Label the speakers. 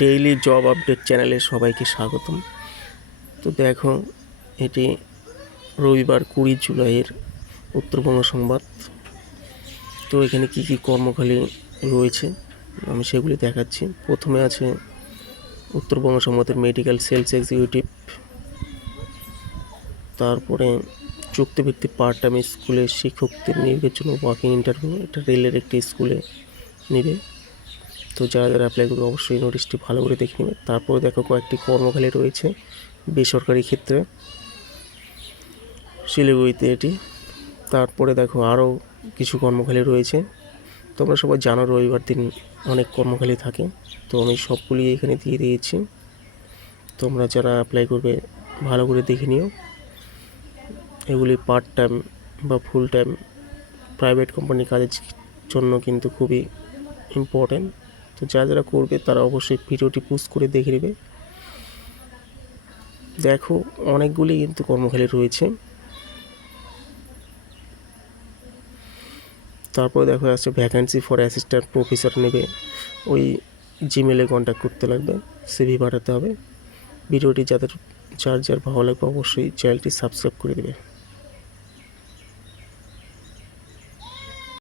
Speaker 1: Daily job update চ্যানেলে সবাইকে স্বাগতম। তো দেখো, এটি রবিবার কুড়ি জুলাইয়ের উত্তরবঙ্গ সংবাদ। তো এখানে কি কি কর্মখালি রয়েছে, আমি সেগুলি দেখাচ্ছি। প্রথমে আছে উত্তরবঙ্গ সংবাদের মেডিকেল সেলস এক্সিকিউটিভ তারপরে চুক্তিভিত্তিক পার্ট টাইম স্কুলে শিক্ষকদের নিয়োগের জন্য ওয়াকিং ইন্টারভিউ এটা রেলের একটি স্কুলে নেবে। তো যারা যারা অ্যাপ্লাই করবে অবশ্যই নোটিশটি ভালো করে দেখে নেবে। তারপরে দেখো কয়েকটি কর্মখালি রয়েছে বেসরকারি ক্ষেত্রে। শিলিগুড়িতে এটি। তারপরে দেখো আরও কিছু কর্মখালি রয়েছে। তোমরা সবাই জানো রবিবার দিন অনেক কর্মখালি থাকে। তো আমি সবগুলি এখানে দিয়ে দিয়েছি। তোমরা যারা অ্যাপ্লাই করবে ভালো করে দেখে নিও। এগুলি পার্ট টাইম বা ফুল টাইম প্রাইভেট কোম্পানির কাজের জন্য কিন্তু খুবই ইম্পর্ট্যান্ট তো যারা যারা করবে তারা অবশ্যই ভিডিওটি পোস্ট করে দেখে নেবে। দেখো, অনেকগুলি কিন্তু কর্মখালি রয়েছে। তারপরে দেখো আছে ভ্যাকেন্সি ফর অ্যাসিস্ট্যান্ট প্রফেসর নেবে। ওই জিমেলে কন্ট্যাক্ট করতে লাগবে সিভি পাঠাতে হবে। ভিডিওটি যাদের, যার ভালো লাগবে অবশ্যই চ্যানেলটি সাবস্ক্রাইব করে দেবে।